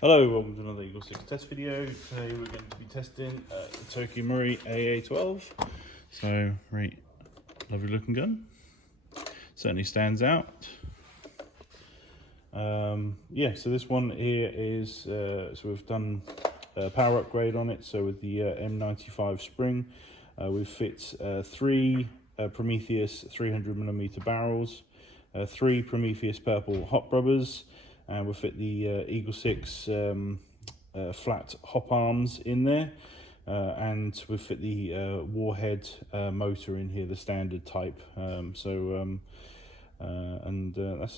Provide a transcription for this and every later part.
Hello, welcome to another EagleSix test video. Today we're going to be testing the Tokyo Murray AA12. So, very lovely looking gun. Certainly stands out. Yeah, so this one here is, so we've done a power upgrade on it. So with the M95 spring, we've fit 3 Prometheus 300mm barrels, 3 Prometheus purple hop rubbers, and we'll fit the EagleSix flat hop arms in there, and we'll fit the Warhead motor in here, the standard type. That's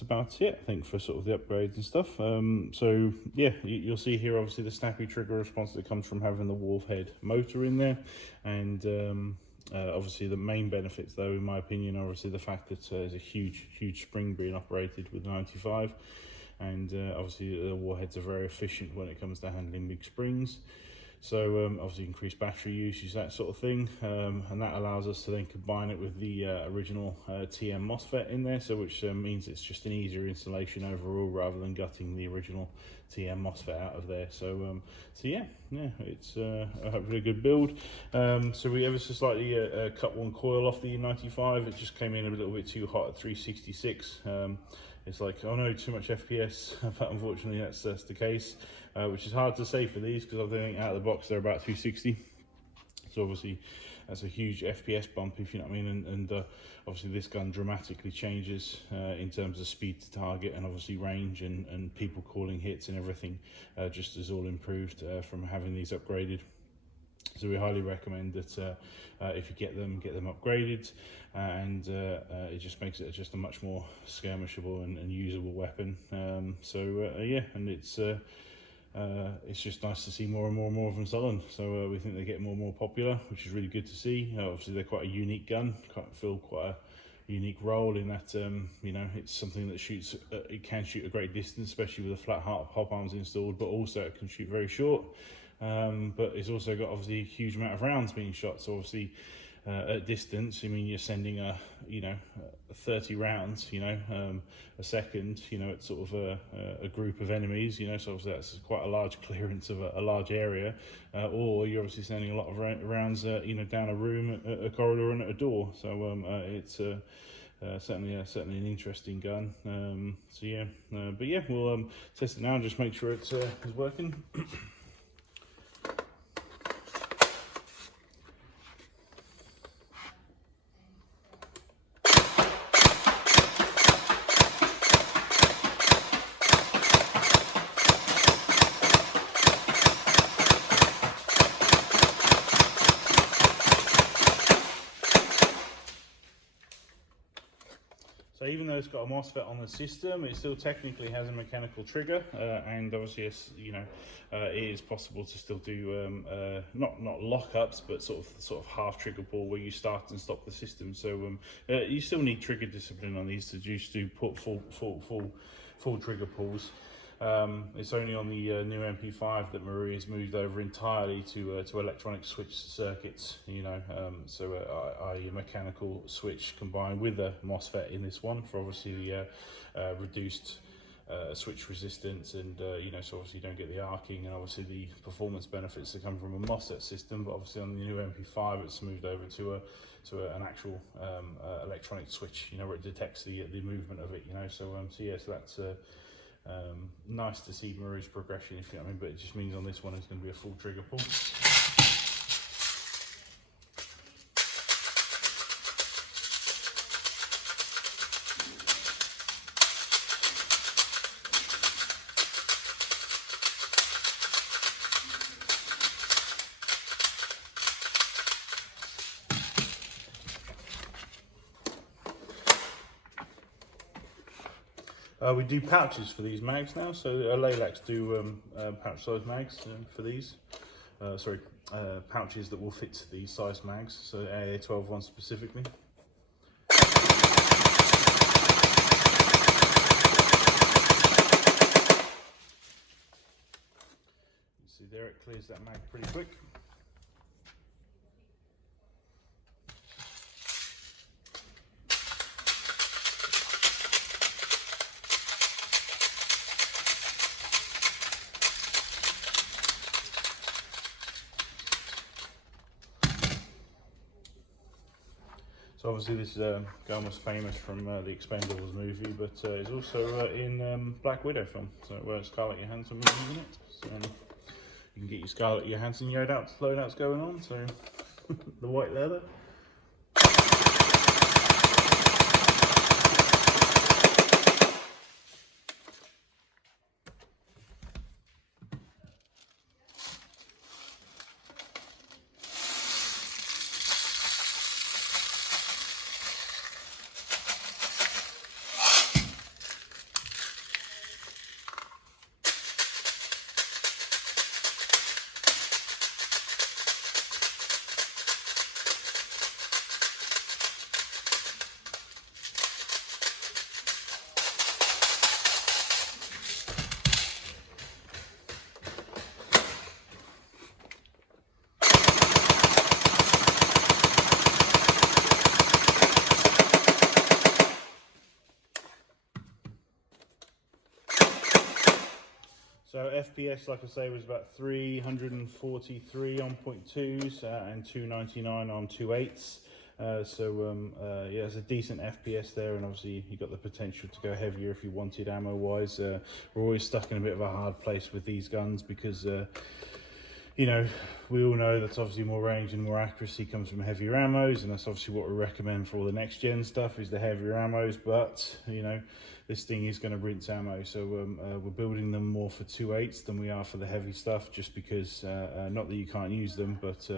about it, I think, for sort of the upgrades and stuff. So yeah, you'll see here obviously the snappy trigger response that comes from having the Warhead motor in there, and obviously the main benefits, though, in my opinion, are obviously the fact that there's a huge spring being operated with 95. And obviously the Warheads are very efficient when it comes to handling big springs. So obviously increased battery usage, that sort of thing, and that allows us to then combine it with the original TM MOSFET in there, so which means it's just an easier installation overall rather than gutting the original TM MOSFET out of there. So yeah, it's hopefully a good build. So we ever so slightly cut one coil off the 95. It just came in a little bit too hot at 366. It's like, oh no, too much FPS, but unfortunately that's the case, which is hard to say for these, because I think out of the box they're about 260. So obviously that's a huge FPS bump, if you know what I mean, and obviously this gun dramatically changes in terms of speed to target, and obviously range and people calling hits and everything just is all improved from having these upgraded. So we highly recommend that if you get them upgraded, and it just makes it just a much more skirmishable and usable weapon. Yeah, and it's just nice to see more and more of them selling. So we think they get more and more popular, which is really good to see. Obviously they're quite a unique gun, fill quite a unique role in that you know, it's something that shoots, it can shoot a great distance, especially with the flat hop arms installed, but also it can shoot very short. But it's also got obviously a huge amount of rounds being shot. So obviously at distance, I mean, you're sending 30 rounds, a second, at sort of a group of enemies, so obviously that's quite a large clearance of a large area, or you're obviously sending a lot of rounds, down a room, a corridor, and at a door. So it's certainly an interesting gun. So yeah, but yeah, we'll test it now and just make sure it's working. So even though it's got a MOSFET on the system, it still technically has a mechanical trigger, and obviously, it is possible to still do not lockups, but sort of half trigger pull where you start and stop the system. So you still need trigger discipline on these to just do full trigger pulls. It's only on the new MP5 that Murray has moved over entirely to electronic switch circuits, so a mechanical switch combined with a MOSFET in this one for obviously the reduced switch resistance, and so obviously you don't get the arcing, and obviously the performance benefits that come from a MOSFET system. But obviously on the new MP5 it's moved over to an actual electronic switch, where it detects the movement of it, so that's nice to see Murray's progression, if you know what I mean, but it just means on this one it's going to be a full trigger pull. We do pouches for these mags now, so Laylacs do pouch size mags for these. Pouches that will fit these size mags, so AA12 one specifically. You see there, it clears that mag pretty quick. So obviously this gun was famous from the Expendables movie, but it's also in Black Widow film, so Scarlett Johansson was in it. So you can get your Scarlett Johansson loadouts going on, so the white leather. So FPS, like I say, was about 343 on 0.2s and 299 on 2.8s. Yeah, it's a decent FPS there, and obviously you got the potential to go heavier if you wanted ammo wise. We're always stuck in a bit of a hard place with these guns because you know, we all know that obviously more range and more accuracy comes from heavier ammos, and that's obviously what we recommend for all the next gen stuff is the heavier ammos. But you know, this thing is going to rinse ammo, so we're building them more for 2.8s than we are for the heavy stuff, just because not that you can't use them, but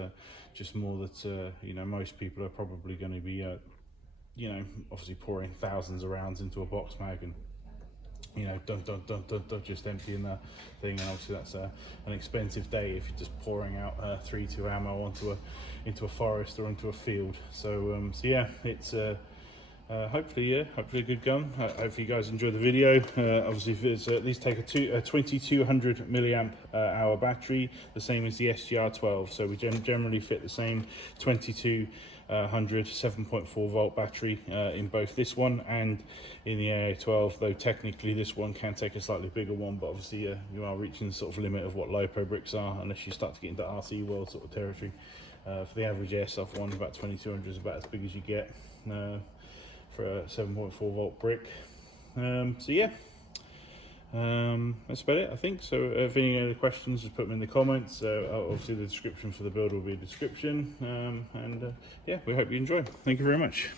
just more that you know, most people are probably going to be you know, obviously pouring thousands of rounds into a box mag and, you know, just emptying the thing, and obviously that's an expensive day if you're just pouring out 3.2 ammo into a forest or into a field. So so yeah, it's hopefully a good gun. Hopefully you guys enjoy the video. Obviously these take a 2200 milliamp hour battery, the same as the SGR12, so we generally fit the same 2200 7.4 volt battery in both this one and in the AA12, though technically this one can take a slightly bigger one, but obviously you are reaching the sort of limit of what lipo bricks are unless you start to get into RC world sort of territory. For the average Airsoft one, about 2200 is about as big as you get for a 7.4 volt brick. So yeah, that's about it, I think. So if any other questions, just put them in the comments. Obviously the description for the build will be a description, and yeah, we hope you enjoy. Thank you very much.